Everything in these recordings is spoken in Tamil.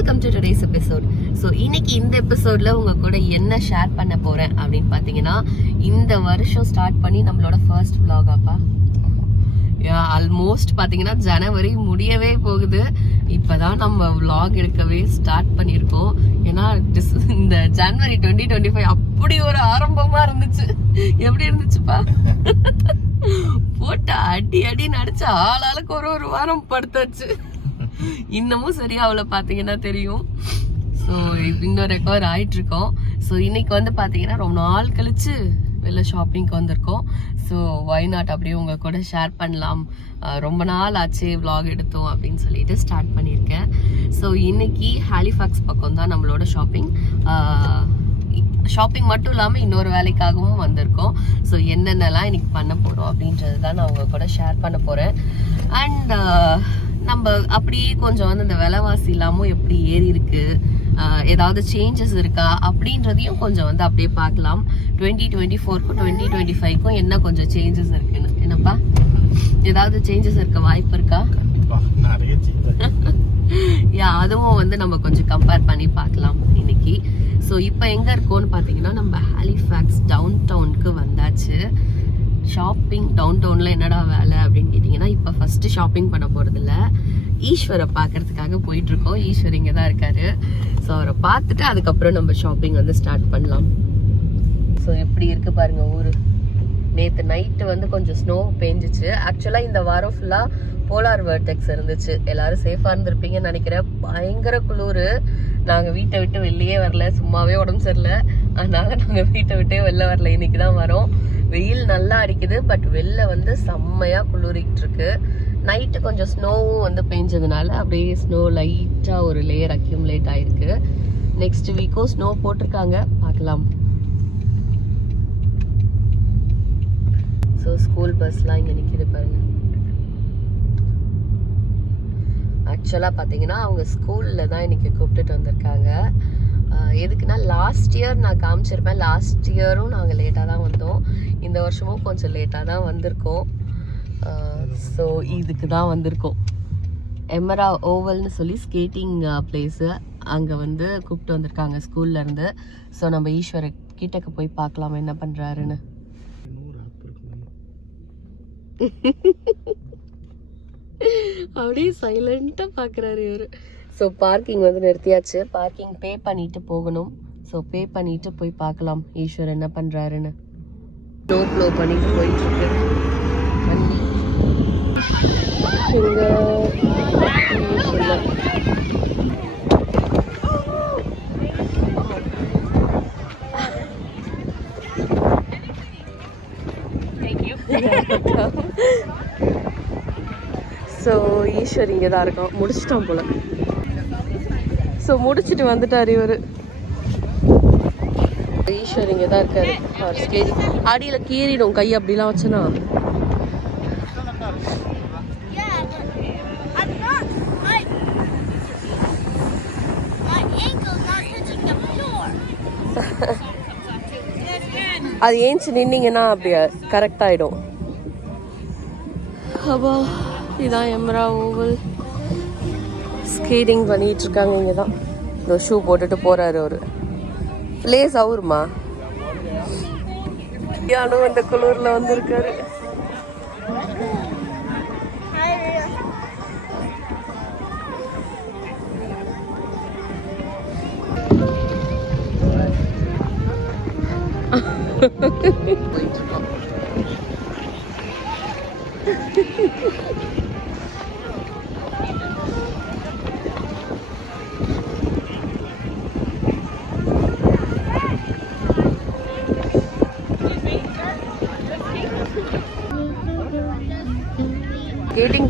Welcome to today's episode so இன்னைக்கு இந்த எபிசோட்ல உங்க கூட என்ன ஷேர் பண்ண போறேன் அப்படின்னு பார்த்தீங்கன்னா இந்த வருஷம் ஸ்டார்ட் பண்ணி நம்மளோட ஃபர்ஸ்ட் vlog-ஆப்பா ஆல்மோஸ்ட் பார்த்தீங்கன்னா ஜனவரி முடியவே போகுது. இப்போதான் நம்ம விலாக் எடுக்கவே ஸ்டார்ட் பண்ணியிருக்கோம். ஏன்னா இந்த ஜனவரி டுவெண்ட்டி டுவெண்ட்டி ஃபைவ் அப்படி ஒரு ஆரம்பமா இருந்துச்சு. எப்படி இருந்துச்சுப்பா? போட்டு அடி அடி நடிச்சு ஆளாளுக்கு ஒரு ஒரு வாரம் படுத்தாச்சு. இன்னமும் சரியா அவளை பார்த்தீங்கன்னா தெரியும். ஸோ இன்னும் ரெக்கவர் ஆகிட்டு இருக்கோம் ஸோ இன்னைக்கு வந்து பார்த்தீங்கன்னா ரொம்ப நாள் கழிச்சு வெளில ஷாப்பிங்க்கு வந்திருக்கோம். ஸோ ஒய் நாட் அப்படியே உங்கள் கூட ஷேர் பண்ணலாம். ரொம்ப நாள் ஆச்சு விலாக் எடுத்தோம் அப்படின்னு சொல்லிட்டு ஸ்டார்ட் பண்ணியிருக்கேன். ஸோ இன்னைக்கு ஹாலிஃபாக்ஸ் பக்கம் தான் நம்மளோட ஷாப்பிங் ஷாப்பிங் மட்டும் இல்லாமல் இன்னொரு வேலைக்காகவும் வந்திருக்கோம். ஸோ என்னென்னலாம் இன்னைக்கு பண்ண போகிறோம் அப்படின்றது தான் நான் உங்கள் கூட ஷேர் பண்ண போகிறேன் அண்ட் நம்ம அப்படியே கொஞ்சம் வந்து இந்த விலைவாசி இல்லாமல் எப்படி ஏறி இருக்கு? ஏதாவது சேஞ்சஸ் இருக்கா? அப்படின்றதையும் கொஞ்சம் வந்து அப்படியே பார்க்கலாம். டுவெண்ட்டி டுவெண்ட்டி ஃபோர்க்கும் டுவெண்ட்டி டுவெண்ட்டி ஃபைவ்க்கும் என்ன கொஞ்சம் சேஞ்சஸ் இருக்குன்னு? என்னப்பா? ஏதாவது சேஞ்சஸ் இருக்க வாய்ப்பு இருக்கா? யா அதுவும் வந்து நம்ம கொஞ்சம் கம்பேர் பண்ணி பார்க்கலாம் இன்னைக்கு. ஸோ இப்போ எங்கே இருக்கோம்னு பார்த்தீங்கன்னா நம்ம ஹாலிஃபேக்ஸ் டவுன் டவுனுக்கு வந்தாச்சு. ஷாப்பிங் டவுன் டவுனில் என்னடா வேலை அப்படின்னு கேட்டிங்கன்னா இப்போ ஃபஸ்ட்டு ஷாப்பிங் பண்ண போகிறதில்ல ஈஸ்வரை பார்க்கறதுக்காக போயிட்டுருக்கோம். ஈஸ்வர் இங்கே தான் இருக்காரு. ஸோ அவரை பார்த்துட்டு அதுக்கப்புறம் நம்ம ஷாப்பிங் வந்து ஸ்டார்ட் பண்ணலாம். ஸோ எப்படி இருக்குது பாருங்கள் ஊர். நேற்று நைட்டு வந்து கொஞ்சம் ஸ்னோ பேஞ்சிச்சு. ஆக்சுவலாக இந்த வாரம் ஃபுல்லாக போலார் வேர்டெக்ஸ் இருந்துச்சு. எல்லாரும் சேஃபாக இருந்திருப்பீங்கன்னு நினைக்கிறேன். பயங்கர குளிர். நாங்கள் வீட்டை விட்டு வெளியே வரல. சும்மாவே உடம்பு சரியில்லை. அதனால நாங்கள் வீட்டை விட்டே வெளில வரல. இன்னைக்கு தான் வரோம். வெயில் நல்லா அடிக்குது பட் வெளில வந்து செம்மையாக குளிரிக்கிட்டு இருக்கு நைட்டு கொஞ்சம் ஸ்னோவும் வந்து பெஞ்சதுனால அப்படியே ஸ்னோ லைட்டாக ஒரு லேயர் அக்யூமுலேட் ஆயிருக்கு. நெக்ஸ்ட் வீக்கும் ஸ்னோ போட்டிருக்காங்க. பார்க்கலாம். ஸோ ஸ்கூல் பஸ்லாம் இங்கே நிற்கிது பாருங்க. ஆக்சுவலாக பார்த்தீங்கன்னா அவங்க ஸ்கூலில் தான் இன்றைக்கி கூப்பிட்டுட்டு வந்திருக்காங்க. எதுக்குன்னா லாஸ்ட் இயர் நான் காமிச்சிருப்பேன். லாஸ்ட் இயரும் நாங்கள் லேட்டாக தான் வந்தோம். இந்த வருஷமும் கொஞ்சம் லேட்டாக தான் வந்திருக்கோம். ஸோ இதுக்கு தான் வந்திருக்கோம். எமரா ஓவல்னு சொல்லி ஸ்கேட்டிங் பிளேஸு அங்கே வந்து கூப்பிட்டு வந்திருக்காங்க ஸ்கூல்லேருந்து ஸோ நம்ம ஈஸ்வர கிட்டக்க போய் பார்க்கலாம் என்ன பண்ணுறாருன்னு அப்படியே சைலண்ட்டாக பார்க்குறாரு இவர். ஸோ பார்க்கிங் வந்து நிறுத்தியாச்சு. பார்க்கிங் பே பண்ணிட்டு போகணும். ஸோ பே பண்ணிட்டு போய் பார்க்கலாம். ஈஸ்வர் என்ன பண்ணுறாருன்னு டோர் ப்ளோ பண்ணிட்டு போயிட்டுருக்கு. வண்டி. ஸோ ஈஸ்வர் இங்கே தான் இருக்கான். முடிச்சிட்டோம் போல. ஸோ முடிச்சிட்டு வந்துட்டார் இவர். ஈஸ்வர் இங்கே தான் இருக்காரு. அவர் ஸ்டேஜ் அடியில் கீறிடும் கை அப்படிலாம் வச்சுனா. அது ஏஞ்சி நின்னீங்கன்னா அப்படி கரெக்ட் ஆகிடும் அப்பா இதான் எம்ரா ஓவல். ஸ்கேட்டிங் பண்ணிட்டு இருக்காங்க இங்கே தான் இந்த ஷூ போட்டுட்டு போறாரு அவரு. பிளேஸ் அவருமா? யானும் அந்த குளூர்ல வந்திருக்காரு. போயிட்டு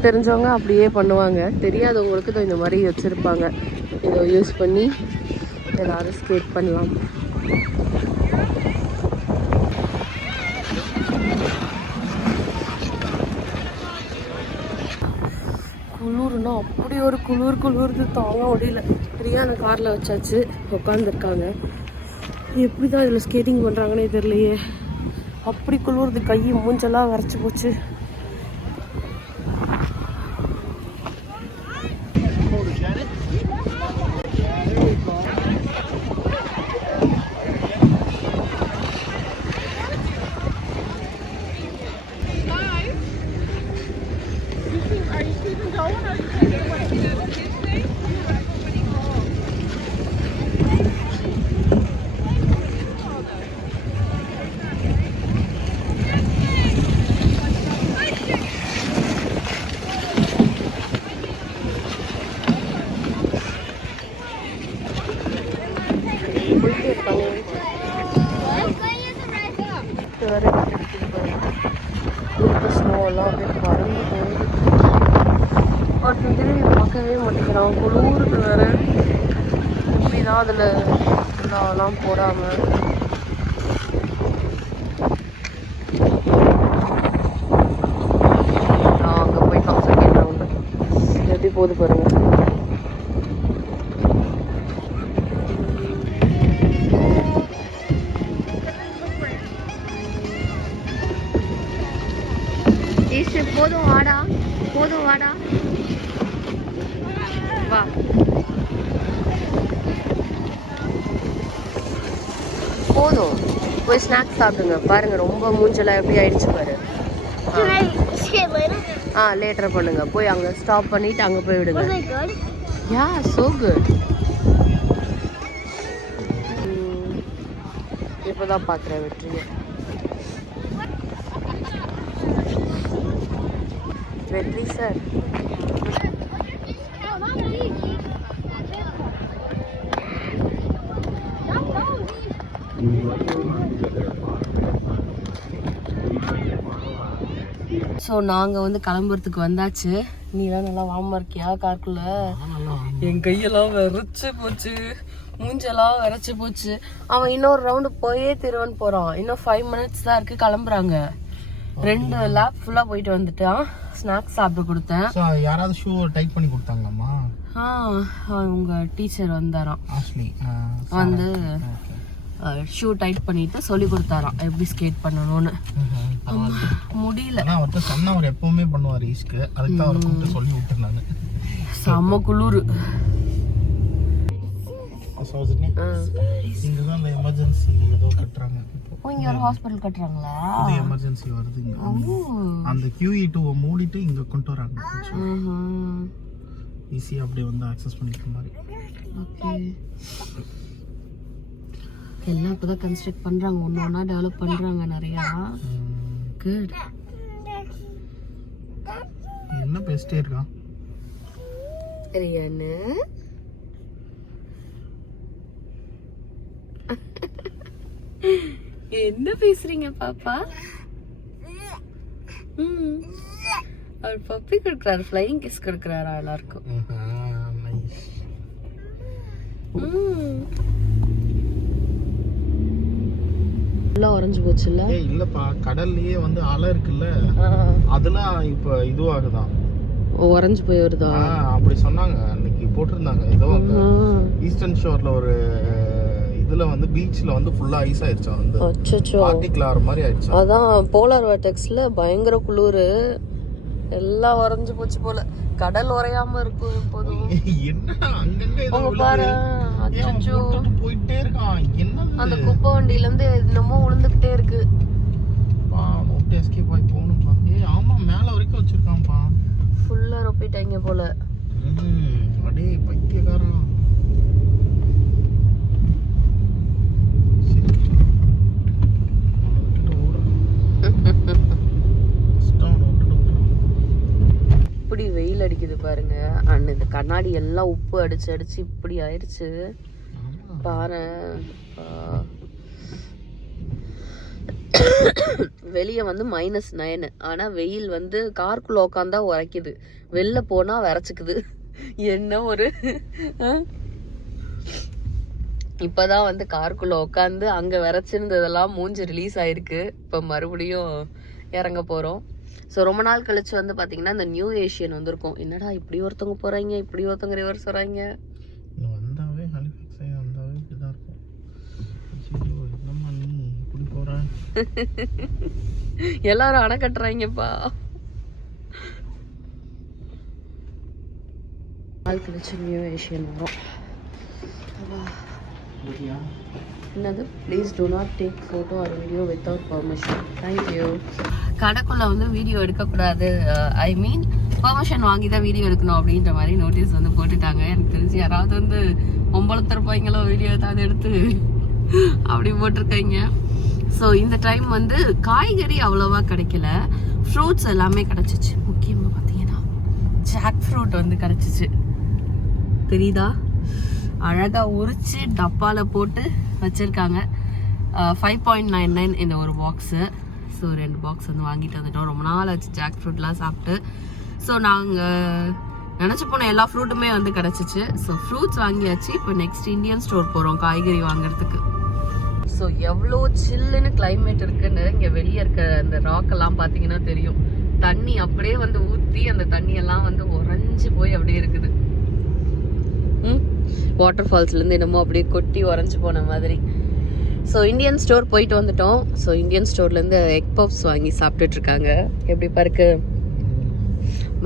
தெரிஞ்சவங்க அப்படியே பண்ணுவாங்க. தெரியாதவங்களுக்கு இதோ இந்த மாதிரி வச்சுருப்பாங்க. இதை யூஸ் பண்ணி எல்லோரும் ஸ்கேட் பண்ணலாம். குளிர்னா அப்படி ஒரு குளிர் குளிர்ந்து தாங்க முடியல. பிரியான காரில் வச்சாச்சு. உட்காந்துருக்காங்க எப்படி தான் இதில் ஸ்கேட்டிங் பண்ணுறாங்கன்னே தெரியலையே. அப்படி குளிர்து. கை மூஞ்செல்லாம் வரைச்சி போச்சு எல்லாம் அப்படியே பறந்து போகுது ஒருத்தன் திரும்பி பார்க்கவே மாட்டேங்கிறான் குளூருக்கு வேற இப்படிதான் அதில் ஃபுல்லாலாம் போடாமல் நான் அங்கே போய் காசு கேட்டேன் எப்படி போகுது பாருங்க ஈஸ்டர் போதும் வாடா போதும் வாடா வா போதும் போய் ஸ்நாக்ஸ் சாப்பிடுங்க. பாருங்க ரொம்ப மூஞ்செல்லாம் எப்படி ஆயிடுச்சு பாரு? ஆ. லேட்டர் பண்ணுங்க. போய் அங்கே ஸ்டாப் பண்ணிட்டு அங்கே போய் விடுங்க? யா சோ குட் இப்போதான் பார்க்குறேன் வெற்றியை. வெற்றி சார் ஸோ நாங்கள் வந்து கிளம்புறதுக்கு வந்தாச்சு. நீலாம் நல்லா வார்மாக இருக்கியா காருக்குள்ள? என் கையெல்லாம் வெறச்சு போச்சு. மூஞ்செல்லாம் வெறச்சு போச்சு. அவன் இன்னொரு ரவுண்டு போயே திருவன் போகிறான் இன்னும் ஃபைவ் மினிட்ஸ் தான் இருக்கு. கிளம்புறாங்க. ரெண்டு லேப் ஃபுல்லாக போயிட்டு வந்துட்டான். ஸ்நாக்ஸ் சாப்பிட கொடுத்தேன். யாராவது ஷூ டைட் பண்ணி கொடுத்தாங்களாம்மா? ஆ அவங்க டீச்சர் வந்தாராம். வந்து ஷூ டைட் பண்ணிட்டு சொல்லி கொடுத்தாராம். எப்படி ஸ்கேட் பண்ணணும்னு. முடியல. ஆனால் அவர்கிட்ட சொன்ன அவர் எப்பவுமே பண்ணுவார் ஈஸ்க்கு அதுக்கு தான் அவரை கூப்பிட்டு சொல்லி விட்டேன் நான். செம்ம குளிர். இங்கே தான் இந்த எமர்ஜென்சி ஏதோ கட்டுறாங்க. இங்க ஒரு ஹாஸ்பிட்டல் கட்டுறாங்களா? புது எமர்ஜென்சி வருது இங்க. அந்த QE டூவை மூடிட்டு இங்க கொண்டு வராங்க. ஈஸியாக அப்படியே வந்து அக்சஸ் பண்ணிக்கிற மாதிரி. ஓகே. எல்லாம் இப்போதான் கன்ஸ்ட்ரக்ட் பண்றாங்க. ஒன்று ஒன்றா டெவலப் பண்றாங்க நிறையா. குட் என்ன பேசிட்டே இருக்கான்? ரியானு என்ன பேசுறீங்க பாப்பா? ம். அவர் பப்பி கொடுக்குறாரு ஃப்ளையிங் கிஸ் கொடுக்குறாரா எல்லாருக்கும். எல்லாம் உறைஞ்சு போச்சுல்ல? ஏய் இல்லப்பா கடல்லையே வந்து அலை இருக்குல்ல? அதெல்லாம் இப்போ இதுவாகுதான் உறைஞ்சு போய் வருதா? அப்படி சொன்னாங்க அன்னைக்கு போட்டிருந்தாங்க. ஏதோ ஈஸ்டர்ன் ஷோர்ல ஒரு இதுல வந்து பீச்ல வந்து ஃபுல்லா ஐஸ் ஆயிடுச்சா? வந்து அச்சோ ஆர்டிக் ஆற மாதிரி ஆயிடுச்சா? அதான் போலார் வாட்டெக்ஸ்ல பயங்கர குளிர். எல்லாம் உறைஞ்சு போச்சு போல. கடல் உறையாம இருக்கும் எப்போதும் என்ன அங்கங்க. பாரு. ஏய், அவன் அச்சோ போட்டுட்டு போயிட்டே இருக்கான்? என்னது? அந்த குப்பை வண்டியில இருந்து என்னமோ விழுந்துகிட்டே இருக்கு. பா விட்டு எஸ்கேப் ஆகி போகணும்ப்பா ஏய் ஆமா மேல வரைக்கும் வச்சிருக்கான்ப்பா. ஃபுல்லா ரொப்பிட்டாங்க போல. அடே பைத்தியக்காரன் சரி. அவனை விட்டுட்டு ஓடுறான். First அவனை விட்டுட்டு ஓடுறான். இப்படி வெயில் அடிக்குது பாருங்க. அண்ட் இந்த கண்ணாடி எல்லாம் உப்பு அடிச்சு அடிச்சு இப்படி ஆயிடுச்சு பாரு. வெளியே வந்து மைனஸ் நைனு ஆனால் வெயில் வந்து கார்க்குள்ளே உட்காந்தா உரைக்குது. வெளில போனால் விரைச்சிக்குது. என்ன ஒரு ஆ? இப்பதான் வந்து காருக்குள்ள உட்காந்து அங்க விரைச்சிருந்ததெல்லாம் மூஞ்சி ரிலீஸ் ஆயிருக்கு. இப்ப மறுபடியும் இறங்க போறோம். ஸோ ரொம்ப நாள் கழிச்சு வந்து பாத்தீங்கன்னா இந்த நியூ ஏஷியன் வந்திருக்கும். என்னடா இப்படி ஒருத்தவங்க போறாங்க இப்படி ஒருத்தவங்க ரிவர்ஸ் வராங்க? வந்தாவே ஹாலிஃபேக்ஸ் வந்தாவே இப்படிதான் இருக்கும். இப்படி எல்லாரும் அணை கட்டுறாங்கப்பா. நாள் கழிச்சு நியூ ஏஷியன் வரும். என்னது? Please do not take photo or video without permission thank you கடைக்குள்ளே வந்து வீடியோ எடுக்கக்கூடாது. ஐ மீன் பெர்மிஷன் வாங்கி தான் வீடியோ எடுக்கணும் அப்படின்ற மாதிரி நோட்டீஸ் வந்து போட்டுட்டாங்க. எனக்கு தெரிஞ்சு யாராவது வந்து ஒம்பளத்தர் போய்ங்களோ வீடியோ ஏதாவது எடுத்து அப்படி போட்டிருக்கீங்க. ஸோ இந்த டைம் வந்து காய்கறி அவ்வளோவா கிடைக்கல. ஃப்ரூட்ஸ் எல்லாமே கிடச்சிச்சு. முக்கியமாக பார்த்தீங்கன்னா ஜாக் ஃப்ரூட் வந்து கிடச்சிச்சு. தெரியுதா? அழகாக உரிச்சு டப்பாவில் போட்டு வச்சுருக்காங்க. ஃபைவ் பாயிண்ட் நைன் நைன் இந்த ஒரு பாக்ஸு ஸோ ரெண்டு பாக்ஸ் வந்து வாங்கிட்டு வந்துட்டோம். ரொம்ப நாள் ஆச்சு ஜாக் ஃப்ரூட்லாம் சாப்பிட்டு. ஸோ நாங்கள் நினச்சி போன எல்லா ஃப்ரூட்டுமே வந்து கிடச்சிச்சு. ஸோ ஃப்ரூட்ஸ் வாங்கியாச்சு. இப்போ நெக்ஸ்ட் இந்தியன் ஸ்டோர் போகிறோம் காய்கறி வாங்குறதுக்கு. ஸோ எவ்வளோ சில்லுன்னு கிளைமேட் இருக்குன்னு இங்கே வெளியே இருக்க அந்த ராக்கெல்லாம் பார்த்தீங்கன்னா தெரியும். தண்ணி அப்படியே வந்து ஊற்றி அந்த தண்ணியெல்லாம் வந்து உறைஞ்சி போய் அப்படியே இருக்குது. ம்? வாட்டர் ஃபால்ஸ்லேருந்து என்னமோ அப்படியே கொட்டி உறைஞ்சு போன மாதிரி. ஸோ இந்தியன் ஸ்டோர் போயிட்டு வந்துட்டோம். ஸோ இந்தியன் ஸ்டோர்லேருந்து எக் பப்ஸ் வாங்கி சாப்பிட்டுட்டு இருக்காங்க. எப்படி பாருக்கு?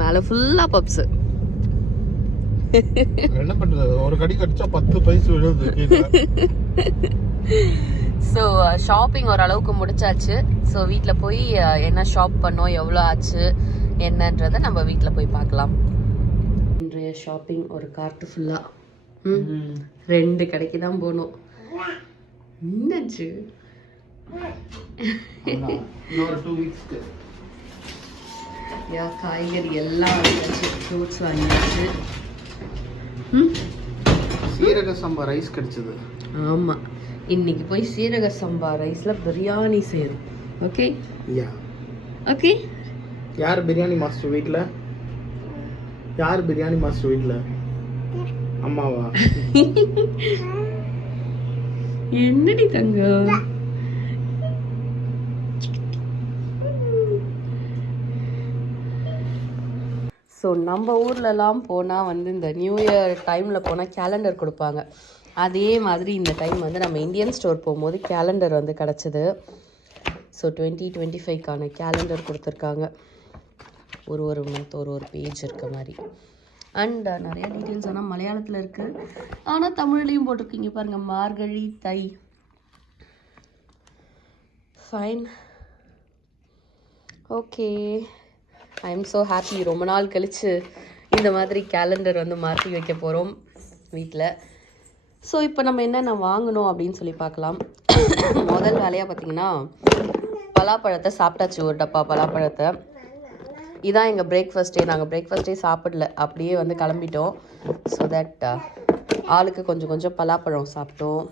மேலே ஃபுல்லாக பப்ஸு என்ன பண்றது? ஒரு கடி கடிச்சா பத்து பைசு விழுது. ஸோ ஷாப்பிங் ஓரளவுக்கு முடிச்சாச்சு. ஸோ வீட்டில் போய் என்ன ஷாப் பண்ணோம் எவ்வளோ ஆச்சு என்னன்றதை நம்ம வீட்டில் போய் பார்க்கலாம். இன்றைய ஷாப்பிங் ஒரு கார்ட்டு ஃபுல்லாக ரெண்டு கடைக்கு தான் போனோம். என்னாச்சு யா காய்கறி எல்லாம் வாங்கியாச்சு ஃப்ரூட்ஸ் வாங்கியாச்சு. ம். சீரக சம்பா ரைஸ் கிடைச்சது. ஆமாம் இன்னைக்கு போய் சீரக சம்பா ரைஸில் பிரியாணி செய்யணும் ஓகே யா. ஓகே யார் பிரியாணி மாஸ்டர் வீட்ல? யார் பிரியாணி மாஸ்டர் வீட்ல? அம்மாவா? என்னடி தங்கம்? ஸோ நம்ம ஊர்லலாம் போனால் வந்து இந்த நியூ இயர் டைமில் போனால் கேலண்டர் கொடுப்பாங்க. அதே மாதிரி இந்த டைம் வந்து நம்ம இந்தியன் ஸ்டோர் போகும்போது கேலண்டர் வந்து கிடச்சிது. ஸோ டுவெண்ட்டி டுவெண்ட்டி ஃபைவ்க்கான கேலண்டர் கொடுத்துருக்காங்க. ஒரு ஒரு மந்த் ஒரு ஒரு பேஜ் இருக்க மாதிரி. அண்ட் uh, நிறைய டீட்டெயில்ஸ் ஆனால் மலையாளத்தில் இருக்குது ஆனால் தமிழ்லேயும் போட்டிருக்கீங்க பாருங்கள் மார்கழி தை. Fine okay I am so happy ரொம்ப நாள் கழித்து இந்த மாதிரி கேலண்டர் வந்து மாற்றி வைக்க போகிறோம் வீட்டில் ஸோ இப்போ நம்ம என்னென்ன வாங்கணும் அப்படின்னு சொல்லி பார்க்கலாம். முதல் வேலையாக பார்த்தீங்கன்னா பலாப்பழத்தை சாப்பிட்டாச்சு ஒரு டப்பா பலாப்பழத்தை. இதான் எங்கள் பிரேக்ஃபாஸ்ட்டே நாங்கள் பிரேக்ஃபாஸ்ட்டே சாப்பிடல. அப்படியே வந்து கிளம்பிட்டோம். ஸோ தட் uh, ஆளுக்கு கொஞ்சம் கொஞ்சம் பலாப்பழம் சாப்பிட்டோம்.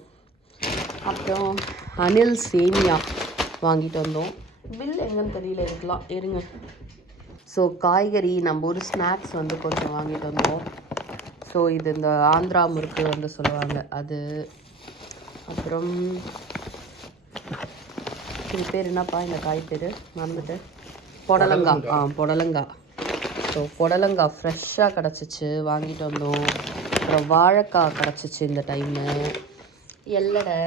அப்புறம் அனில் சேமியா வாங்கிட்டு வந்தோம். பில் எங்கன்னு தெரியல இருக்கலாம் இருங்க. ஸோ காய்கறி நம்ம ஒரு ஸ்நாக்ஸ் வந்து கொஞ்சம் வாங்கிட்டு வந்தோம். ஸோ இது இந்த ஆந்திரா முறுக்கு வந்து சொல்லுவாங்க. அது அப்புறம் இது பேர் என்னப்பா? இந்த காய் பேர்? மறந்துட்டு புடலங்காய் ஆ புடலங்காய் ஸோ புடலங்கா ஃப்ரெஷ்ஷாக கிடச்சிச்சு. வாங்கிட்டு வந்தோம். அப்புறம் வாழைக்காய் கிடச்சிச்சு இந்த டைமு எல்லடை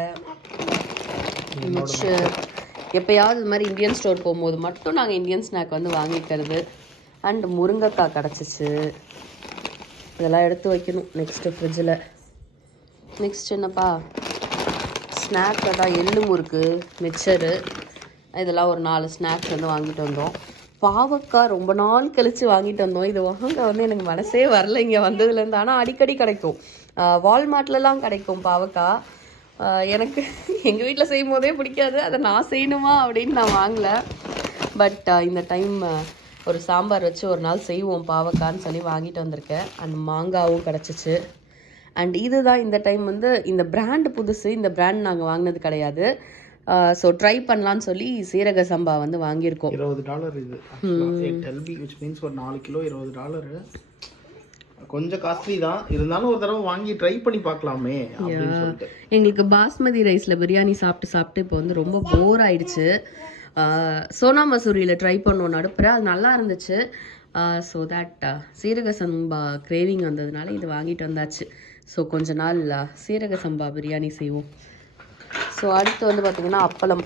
மிக்சர் எப்போயாவது இது மாதிரி இந்தியன் ஸ்டோர் போகும்போது மட்டும் நாங்கள் இந்தியன் ஸ்நாக் வந்து வாங்கிக்கிறது. அண்ட் முருங்கைக்காய் கிடச்சிச்சு. இதெல்லாம் எடுத்து வைக்கணும் நெக்ஸ்ட்டு ஃப்ரிட்ஜில் நெக்ஸ்ட் என்னப்பா? ஸ்நாக்கில் தான் எள்ளு முறுக்கு மிக்சரு இதெல்லாம் ஒரு நாலு ஸ்நாக்ஸ் வந்து வாங்கிட்டு வந்தோம். பாவக்காய் ரொம்ப நாள் கழித்து வாங்கிட்டு வந்தோம். இது வாங்க வந்து எனக்கு மனசே வரல. இங்கே வந்ததுலேருந்து ஆனால் அடிக்கடி கிடைக்கும். வால்மார்ட்லலாம் கிடைக்கும் பாவக்காய். எனக்கு எங்கள் வீட்டில் செய்யும் போதே பிடிக்காது. அதை நான் செய்யணுமா அப்படின்னு நான் வாங்கலை. பட் இந்த டைம் ஒரு சாம்பார் வச்சு ஒரு நாள் செய்வோம் பாவக்கான்னு சொல்லி வாங்கிட்டு வந்திருக்கேன். அந்த மாங்காவும் கிடச்சிச்சு. அண்ட் இதுதான் இந்த டைம் வந்து இந்த பிராண்ட் புதுசு. இந்த பிராண்ட் நாங்கள் வாங்கினது கிடையாது. ஸோ ட்ரை பண்ணலான்னு சொல்லி சீரக சம்பா வந்து வாங்கியிருக்கோம். இருபது டாலர் இது. எல்பி விச் மீன்ஸ் ஒரு நாலு கிலோ இருபது டாலரு கொஞ்சம் காஸ்ட்லி தான். இருந்தாலும் ஒரு தடவை வாங்கி ட்ரை பண்ணி பார்க்கலாமே எங்களுக்கு பாஸ்மதி ரைஸில் பிரியாணி சாப்பிட்டு சாப்பிட்டு இப்போ வந்து ரொம்ப போர் ஆயிடுச்சு. சோனா மசூரியில் ட்ரை பண்ணோம் நடுப்புற அது நல்லா இருந்துச்சு. ஸோ தட் சீரக சம்பா கிரேவிங் வந்ததுனால இது வாங்கிட்டு வந்தாச்சு. ஸோ கொஞ்ச நாள் சீரக சம்பா பிரியாணி செய்வோம். ஸோ அடுத்து வந்து பார்த்திங்கன்னா அப்பளம்.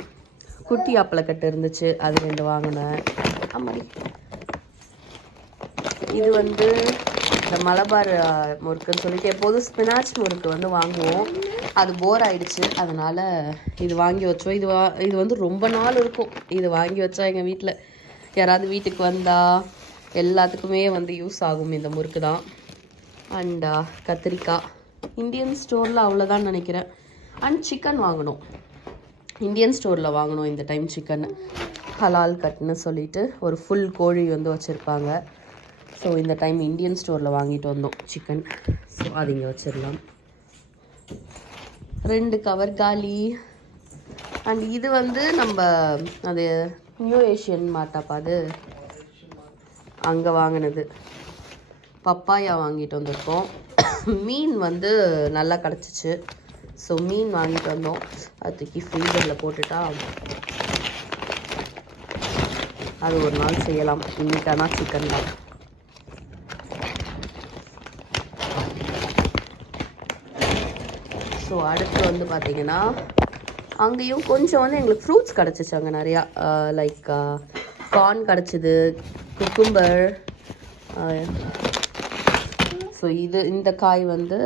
குட்டி அப்பளக்கட்டு இருந்துச்சு. அது ரெண்டு வாங்கினேன். ஆமாடி இது வந்து இந்த மலபார் முறுக்குன்னு சொல்லிட்டு எப்போதும் ஸ்பினாச் முறுக்கு வந்து வாங்குவோம். அது போர் ஆயிடுச்சு. அதனால் இது வாங்கி வச்சோம். இது வா இது வந்து ரொம்ப நாள் இருக்கும். இது வாங்கி வச்சா எங்கள் வீட்டில் யாராவது வீட்டுக்கு வந்தால் எல்லாத்துக்குமே வந்து யூஸ் ஆகும் இந்த முறுக்கு தான். அண்டா கத்திரிக்காய். இந்தியன் ஸ்டோரில் அவ்வளோதான் நினைக்கிறேன். அண்ட் சிக்கன் வாங்கினோம் இந்தியன் ஸ்டோரில் வாங்கினோம் இந்த டைம் சிக்கன் ஹலால் கட்னு சொல்லிட்டு ஒரு ஃபுல் கோழி வந்து வச்சுருப்பாங்க. ஸோ இந்த டைம் இந்தியன் ஸ்டோரில் வாங்கிட்டு வந்தோம் சிக்கன் ஸோ அது இங்கே வச்சிடலாம். ரெண்டு கவர் காலி அண்ட் இது வந்து நம்ம அது நியூ ஏஷியன் மாட்டாப்பா அது. அங்கே வாங்கினது. பப்பாயா வாங்கிட்டு வந்திருக்கோம். மீன் வந்து நல்லா கிடச்சிச்சு. ஸோ மீன் வாங்கிட்டு வந்தோம். அது தூக்கி ஃப்ரீசரில் போட்டுட்டா. அது ஒரு நாள் செய்யலாம். இன்னைக்கானா சிக்கன் தான். ஸோ அடுத்து வந்து பார்த்தீங்கன்னா அங்கேயும் கொஞ்சம் வந்து எங்களுக்கு ஃப்ரூட்ஸ் கிடச்சிச்சு அங்கே நிறையா. லைக் கார்ன் கிடச்சிது குக்கும்பர் ஸோ இது இந்த காய் வந்து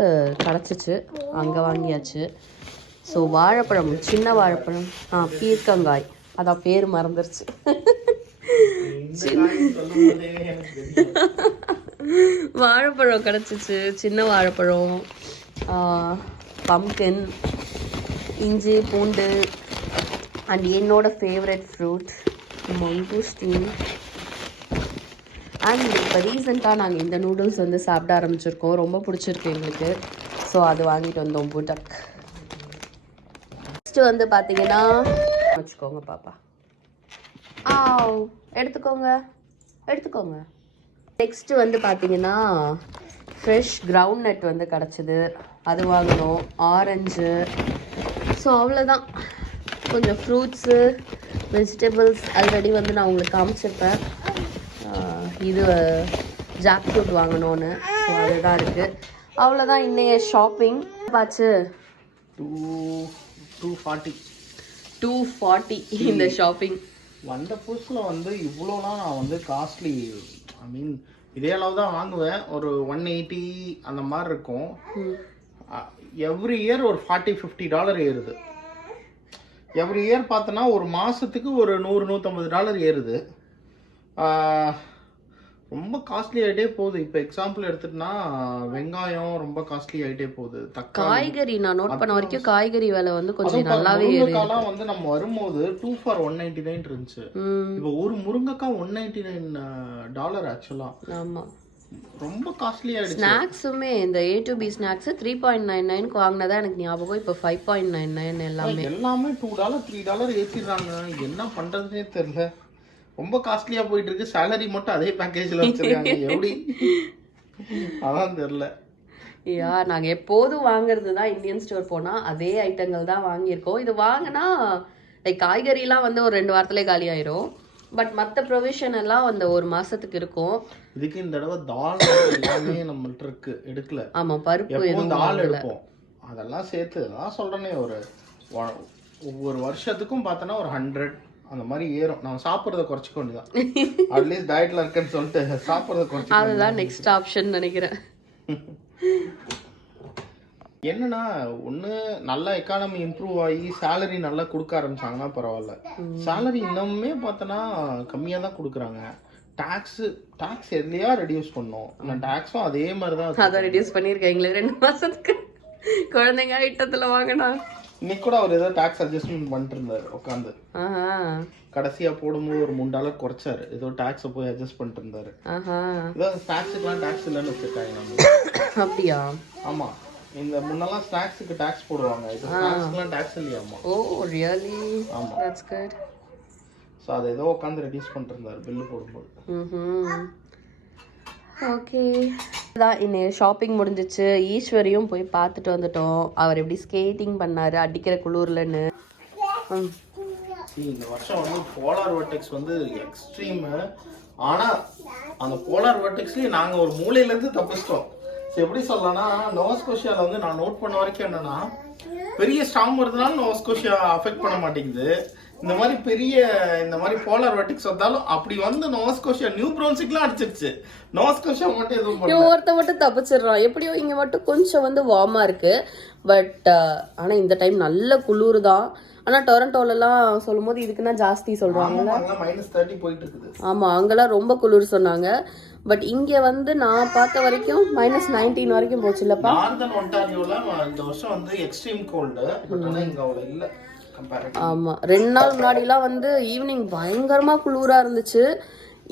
கிடச்சிச்சு அங்கே வாங்கியாச்சு. ஸோ வாழைப்பழம் சின்ன வாழைப்பழம். ஆ பீர்க்கங்காய். அதான் பேர் மறந்துருச்சு. வாழைப்பழம் கிடச்சிச்சு சின்ன வாழைப்பழம். பம்கின் இஞ்சி பூண்டு அண்ட் என்னோட ஃபேவரட் ஃப்ரூட் மங்குஸ்டீன் அண்ட் இப்போ ரீசெண்டாக நாங்கள் இந்த நூடுல்ஸ் வந்து சாப்பிட ஆரம்பிச்சிருக்கோம். ரொம்ப பிடிச்சிருக்கு எங்களுக்கு. ஸோ அது வாங்கிட்டு வந்தோம் புட்டக் நெக்ஸ்ட்டு வந்து பார்த்தீங்கன்னா வச்சுக்கோங்க பாப்பா. ஆவ் எடுத்துக்கோங்க. எடுத்துக்கோங்க. நெக்ஸ்ட்டு வந்து பார்த்தீங்கன்னா ஃப்ரெஷ் கிரவுண்ட் நட் வந்து கிடச்சிது. அது வாங்கினோம். ஆரஞ்சு ஸோ அவ்வளோதான் கொஞ்சம் ஃப்ரூட்ஸு வெஜிடபிள்ஸ் ஆல்ரெடி வந்து நான் உங்களுக்கு காமிச்சிருப்பேன். இது ஜாக் ஃப்ரூட் வாங்கணும்னு. ஸோ அதுதான் இருக்குது அவ்வளோதான் இன்னைய ஷாப்பிங் பாச்சு two two forty two forty இந்த ஷாப்பிங் வந்த புதுசில் வந்து இவ்வளோலாம் நான் வந்து காஸ்ட்லி ஐ மீன் இதே அளவு தான் வாங்குவேன். ஒரு ஒன் எயிட்டி அந்த மாதிரி இருக்கும். எவ்ரி இயர் ஒரு ஃபார்ட்டி ஃபிஃப்டி டாலர் ஏறுது. எவ்ரி இயர் பார்த்தோன்னா ஒரு மாதத்துக்கு ஒரு நூறு நூற்றம்பது டாலர் ஏறுது. ரொம்ப காஸ்ட்லி ஆகிட்டே போகுது. இப்போ எக்ஸாம்பிள் எடுத்துட்டுனா வெங்காயம் ரொம்ப காஸ்ட்லி ஆகிட்டே போகுது. காய்கறி நான் நோட் பண்ண வரைக்கும் காய்கறி விலை வந்து கொஞ்சம் நல்லாவே ஏறி முருங்கைக்காலாம் வந்து நம்ம வரும்போது two for one ninety nine இருந்துச்சு இப்போ ஒரு முருங்கைக்காய் ஒன் நைன்டி நைன் டாலர் ஆக்சுவலா ஆமாம் ரொம்ப காஸ்ட்லி ஆயிடுச்சு. ஸ்நாக்ஸுமே இந்த A to B snacks three point nine நைனுக்கு வாங்கினதா எனக்கு ஞாபகம். இப்போ ஃபைவ் பாயிண்ட் நைன் நைன் எல்லாமே. எல்லாமே டூ டாலர் த்ரீ டாலர் ஏற்றிடுறாங்க என்ன பண்றதுனே தெரியல. ரொம்ப காஸ்ட்லியா போயிட்டு இருக்கு சேலரி மட்டும் அதே பேக்கேஜ்ல வச்சிருக்காங்க. எப்படி? அதான் தெரியல. யா நாங்கள் எப்போதும் வாங்குறது தான் இந்தியன் ஸ்டோர் போனால் அதே ஐட்டங்கள் தான் வாங்கியிருக்கோம். இது வாங்கினா லைக் காய்கறிலாம் வந்து ஒரு ரெண்டு வாரத்திலே காலி ஆயிரும். பட் மற்ற ப்ரொவிஷன் எல்லாம் அந்த ஒரு மாசத்துக்கு இருக்கும். இதுக்கு இந்த தடவை தால் எல்லாமே நம்மள்ட்ட இருக்கு. எடுக்கல. ஆமாம் பருப்பு எதுவும் தால் எடுப்போம். அதெல்லாம் சேர்த்து அதான் சொல்றேனே ஒரு ஒவ்வொரு வருஷத்துக்கும் பார்த்தோன்னா ஒரு ஹண்ட்ரட் அந்த மாதிரி ஏறும். நம்ம சாப்பிட்றத குறைச்சிக்க வேண்டியதான் அட்லீஸ்ட் டயட்ல இருக்கேன்னு சொல்லிட்டு சாப்பிட்றத குறைச்சி அதுதான் நெக்ஸ்ட் ஆப்ஷன் நினைக்கிறேன். என்னன்னா ஒண்ணு நல்ல எக்கானமி இம்ப்ரூவ் ஆகி சேலரி நல்லா கொடுக்க ஆரம்பிச்சாங்கன்னா பரவாயில்ல. சேலரி இன்னமுமே பார்த்தோன்னா கம்மியா தான் கொடுக்குறாங்க. டாக்ஸ் டாக்ஸ் எதுலையா ரெடியூஸ் பண்ணோம். நான் டாக்ஸும் அதே மாதிரி தான் அதை ரெடியூஸ் பண்ணியிருக்கேன். எங்களுக்கு ரெண்டு மாசத்துக்கு குழந்தைங்க ஐட்டத்துல வாங்கினா. இன்னைக்கு கூட அவர் ஏதோ டாக்ஸ் அட்ஜஸ்ட்மெண்ட் பண்ணிட்டு இருந்தாரு உட்காந்து கடைசியா போடும்போது ஒரு மூணு டாலர் குறைச்சாரு. ஏதோ டாக்ஸை போய் அட்ஜஸ்ட் பண்ணிட்டு இருந்தாரு ஏதோ ஸ்நாக்ஸுக்குலாம் டாக்ஸ் இல்லைன்னு வச்சிருக்காங்க நம்ம அப்படியா? ஆமா. இந்த முன்னெல்லாம் ஸ்நாக்ஸுக்கு டாக்ஸ் போடுவாங்க. இது ஸ்நாக்ஸ்க்குலாம் டாக்ஸ் இல்லையாமா? ஓ ரியலி ஆமா. தட்ஸ் குட் ஸோ அதை ஏதோ உட்காந்து ரெடியூஸ் பண்ணிட்டு இருந்தாரு பில்லு போடும்போது. ம் ஓகே. அதான் இன்னைக்கு ஷாப்பிங் முடிஞ்சிச்சு. ஈஸ்வரியும் போய் பார்த்துட்டு வந்துட்டோம். அவர் எப்படி ஸ்கேட்டிங் பண்ணாரு அடிக்கிற குளிர்லன்னு. இந்த வருஷம் வந்து போலார் வெர்டெக்ஸ் வந்து எக்ஸ்ட்ரீம் ஆனா அந்த போலார் வெர்டெக்ஸ்லயே நாங்க ஒரு மூலையில இருந்து தப்பிச்சிட்டோம். எப்படி சொல்லலாம்னா நோஸ்கோஷியால வந்து நான் நோட் பண்ண வரைக்கும் என்னன்னா பெரிய ஸ்டாம் வருதுனாலும் நோஸ்கோஷியா அஃபெக்ட் பண்ண மாட்டேங்குது. இந்த மாதிரி பெரிய இந்த மாதிரி போலார் வெர்டெக்ஸ் வந்தாலும் அப்படி வந்து நோஸ்கோஷியா நியூ ப்ரோன்சிக்லாம் அடிச்சிருச்சு. நோஸ்கோஷியா மட்டும் எதுவும் ஒருத்த மட்டும் தப்பிச்சிடுறான். எப்படியோ இங்க மட்டும் கொஞ்சம் வந்து வார்மா இருக்கு. பட் ஆனா இந்த டைம் நல்ல குளிர் தான் ஆனா டொரண்டோலலாம் சொல்லும்போது இதுக்குன்னா ஜாஸ்தி சொல்றாங்க. மைனஸ் தேர்ட்டி போயிட்டு இருக்குது ஆமா அங்கெல்லாம் ரொம்ப குளிர் சொன்னாங்க. பட் இங்க வந்து நான் பார்த்த வரைக்கும் மைனஸ் நைன்டீன் வரைக்கும் போச்சு இல்லப்பா. நார்தன் ஒன்டாரியோல இந்த வருஷம் வந்து எக்ஸ்ட்ரீம் கோல்டு பட் ஆனா இங்க அவ்வளவு இல்ல. ஆமாம் ரெண்டு நாள் முன்னாடிலாம் வந்து ஈவினிங் பயங்கரமாக குளிரா இருந்துச்சு.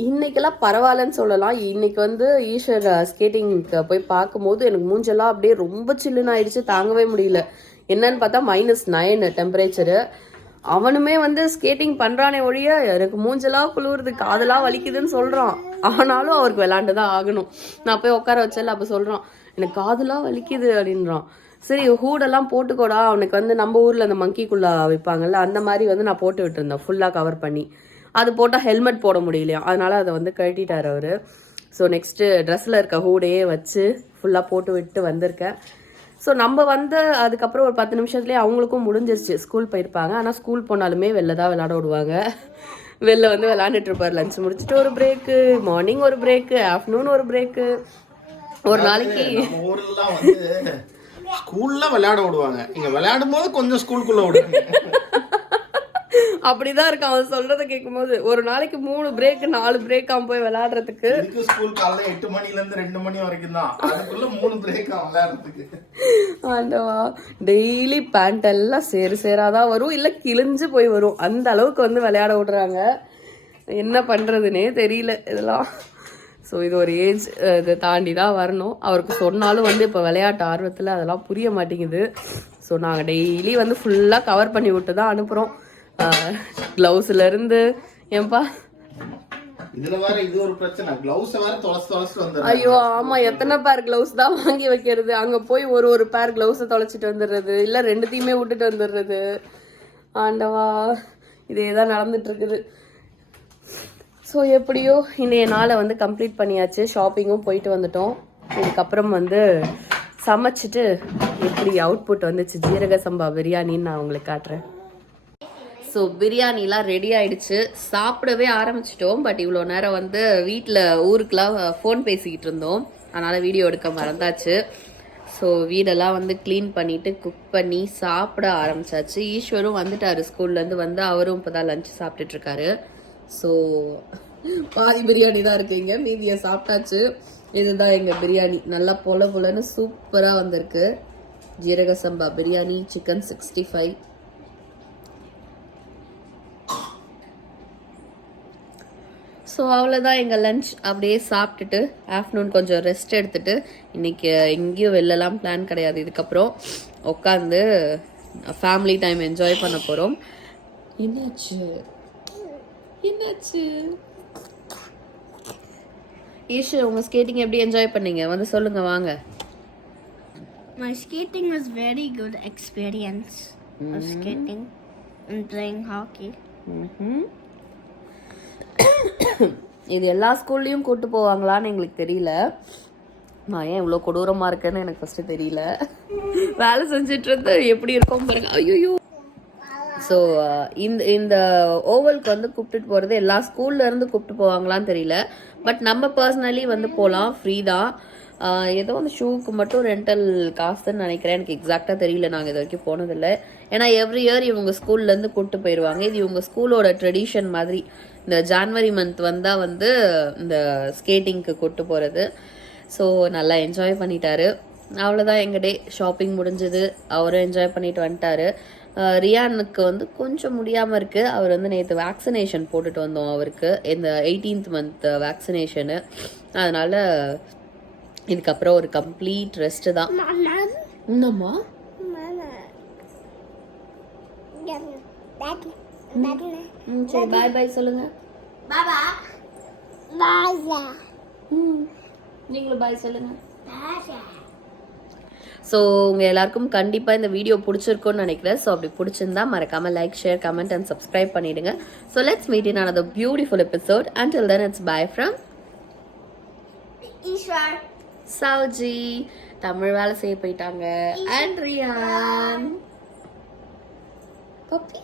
இன்னைக்கெல்லாம் பரவாயில்லன்னு சொல்லலாம். இன்னைக்கு வந்து ஈஸ்வர் ஸ்கேட்டிங்க்கு போய் பார்க்கும்போது எனக்கு மூஞ்செல்லாம் அப்படியே ரொம்ப சில்லுன்னு ஆயிடுச்சு. தாங்கவே முடியல. என்னன்னு பார்த்தா மைனஸ் நைன் டெம்பரேச்சரு அவனுமே வந்து ஸ்கேட்டிங் பண்ணுறானே ஒழிய எனக்கு மூஞ்செல்லாம் குளிருது காதெல்லாம் வலிக்குதுன்னு சொல்கிறான் ஆனாலும் அவருக்கு விளாண்டு தான் ஆகணும். நான் போய் உட்கார வச்சல அப்போ சொல்கிறான் எனக்கு காதெல்லாம் வலிக்குது அப்படின்றான். சரி ஹூடெல்லாம் போட்டுக்கோடா. அவனுக்கு வந்து நம்ம ஊர்ல அந்த மங்கிக்குள்ள வைப்பாங்கல்ல அந்த மாதிரி வந்து நான் போட்டு விட்டுருந்தேன். ஃபுல்லா கவர் பண்ணி. அது போட்டால் ஹெல்மெட் போட முடியலையா? அதனால அதை வந்து கழட்டிட்டார் அவரு. ஸோ நெக்ஸ்ட்டு ட்ரெஸ்ஸில் இருக்க ஹூடையே வச்சு ஃபுல்லாக போட்டு விட்டு வந்திருக்கேன். ஸோ நம்ம வந்து அதுக்கப்புறம் ஒரு பத்து நிமிஷத்துலேயே அவங்களுக்கும் முடிஞ்சிருச்சு. ஸ்கூல் போயிருப்பாங்க. ஆனால் ஸ்கூல் போனாலுமே வெளில தான் விளாட விடுவாங்க. வெளில வந்து விளாண்டுட்டு இருப்பார். லஞ்ச் முடிச்சுட்டு ஒரு பிரேக்கு மார்னிங் ஒரு பிரேக்கு ஆஃப்டர்நூன் ஒரு பிரேக்கு ஒரு நாளைக்கு ஸ்கூல்ல விளையாட விடுவாங்க. இங்க விளையாடும் போது கொஞ்சம் ஸ்கூலுக்குள்ள விடுவாங்க அப்படிதான் இருக்கு அவன் சொல்றதை கேட்கும்போது ஒரு நாளைக்கு மூணு பிரேக் நாலு பிரேக் அவன் போய் விளையாடுறதுக்கு. இதுக்கு ஸ்கூல் காலைல எட்டு மணில இருந்து ரெண்டு மணி வரைக்கும் தான் அதுக்குள்ள மூணு பிரேக் விளையாடுறதுக்கு. ஆண்டவா டெய்லி பேண்ட் எல்லாம் சேரு சேராதான் வரும். இல்ல கிழிஞ்சு போய் வரும். அந்த அளவுக்கு வந்து விளையாட விடுறாங்க. என்ன பண்றதுனே தெரியல இதெல்லாம். ஸோ இது ஒரு ஏஜ் இதை தாண்டி தான் வரணும். அவருக்கு சொன்னாலும் வந்து இப்போ விளையாட்டு ஆர்வத்தில் அதெல்லாம் புரிய மாட்டேங்குது. ஸோ நாங்கள் டெய்லி வந்து ஃபுல்லாக கவர் பண்ணி விட்டு தான் அனுப்புகிறோம் க்ளவுஸ்லேருந்து ஏன்பா? ஐயோ ஆமா எத்தனை பேர் கிளவுஸ் தான் வாங்கி வைக்கிறது? அங்க போய் ஒரு ஒரு பேர் கிளவுஸை தொலைச்சிட்டு வந்துடுறது. இல்ல ரெண்டுத்தையுமே விட்டுட்டு வந்துடுறது. ஆண்டவா இதே தான் நடந்துட்டு இருக்குது. ஸோ எப்படியோ இன்றைய நாளை வந்து கம்ப்ளீட் பண்ணியாச்சு. ஷாப்பிங்கும் போயிட்டு வந்துட்டோம். இதுக்கப்புறம் வந்து சமைச்சிட்டு எப்படி அவுட்புட் வந்துச்சு? ஜீரக சம்பா பிரியாணின்னு நான் உங்களுக்கு காட்டுறேன். ஸோ பிரியாணிலாம் ரெடி ஆயிடுச்சு. சாப்பிடவே ஆரம்பிச்சிட்டோம். பட் இவ்வளோ நேரம் வந்து வீட்டில் ஊருக்குலாம் ஃபோன் பேசிக்கிட்டு இருந்தோம். அதனால் வீடியோ எடுக்க மறந்தாச்சு. ஸோ வீடெல்லாம் வந்து க்ளீன் பண்ணிவிட்டு குக் பண்ணி சாப்பிட ஆரம்பிச்சாச்சு. ஈஸ்வரும் வந்துட்டார் ஸ்கூல்லேருந்து வந்து அவரும் இப்போ தான் லஞ்சு சாப்பிட்டுட்டுருக்காரு ஸோ பாதி பிரியாணி தான் இருக்குங்க. மீதியை சாப்பிட்டாச்சு. இதுதான் எங்கள் பிரியாணி. நல்லா பொல பொலன்னு சூப்பராக வந்திருக்கு. ஜீரக சம்பா biryani chicken sixty five so அவ்வளோதான் எங்கள் லஞ்ச் அப்படியே சாப்பிட்டுட்டு ஆஃப்டர்நூன் கொஞ்சம் ரெஸ்ட் எடுத்துட்டு இன்றைக்கி எங்கேயும் வெளிலலாம் பிளான் கிடையாது. இதுக்கப்புறம் உட்காந்து ஃபேமிலி டைம் என்ஜாய் பண்ண போகிறோம் என்னாச்சு? என்னாச்சு? ஈஷு உங்கள் ஸ்கேட்டிங் எப்படி என்ஜாய் பண்ணீங்க? வந்து சொல்லுங்கள் வாங்க. My skating was very good experience of skating and playing hockey. இது எல்லா ஸ்கூல்லையும் கூட்டு போவாங்களான்னு எங்களுக்கு தெரியல. நான் ஏன் இவ்வளோ கொடூரமாக இருக்கேன்னு எனக்கு ஃபஸ்ட்டு தெரியல. வேலை செஞ்சுட்டு இருந்து எப்படி இருக்கோம் பாருங்க. ஐயோ ஸோ uh, இந்த இந்த ஓவலுக்கு வந்து கூப்பிட்டுட்டு போகிறது எல்லா ஸ்கூல்ல இருந்து கூப்பிட்டு போவாங்களான்னு தெரியல. பட் நம்ம பர்சனலி வந்து போகலாம் ஃப்ரீ தான். Uh, ஏதோ அந்த ஷூக்கு மட்டும் ரெண்டல் காசுன்னு நினைக்கிறேன். எனக்கு எக்ஸாக்டாக தெரியல. நாங்கள் இது வரைக்கும் போனதில்லை. ஏன்னா எவ்ரி இயர் இவங்க ஸ்கூல்லேருந்து கூப்பிட்டு போயிடுவாங்க இது இவங்க ஸ்கூலோட ட்ரெடிஷன் மாதிரி. இந்த ஜான்வரி மந்த் வந்தால் வந்து இந்த ஸ்கேட்டிங்க்கு கூப்பிட்டு போகிறது ஸோ நல்லா என்ஜாய் பண்ணிட்டாரு. அவ்வளோதான் எங்கள் டே ஷாப்பிங் முடிஞ்சது. அவரும் என்ஜாய் பண்ணிட்டு வந்துட்டாரு. ரியானுக்கு வந்து கொஞ்சம் முடியாமல் இருக்குது அவர் வந்து நேற்று வேக்சினேஷன் போட்டுட்டு வந்தோம் அவருக்கு. இந்த எயிட்டீன்த் மந்த் வேக்சினேஷனு அதனால இதுக்கப்புறம் ஒரு கம்ப்ளீட் ரெஸ்ட்டு தான். என்னம்மா? சரி பாய் பாய் சொல்லுங்க. நீங்களும் பாய் சொல்லுங்க. Baba. ஸோ உங்கள் எல்லாருக்கும் கண்டிப்பாக இந்த வீடியோ பிடிச்சிருக்கும்னு நினைக்கிறேன். ஸோ அப்படி பிடிச்சிருந்தா மறக்காமல் like share comment and subscribe பண்ணிடுங்க. So let's meet in another beautiful episode and till then it's bye from Eeswar Tamil வேலை செய்ய போயிட்டாங்க. And Ryan okay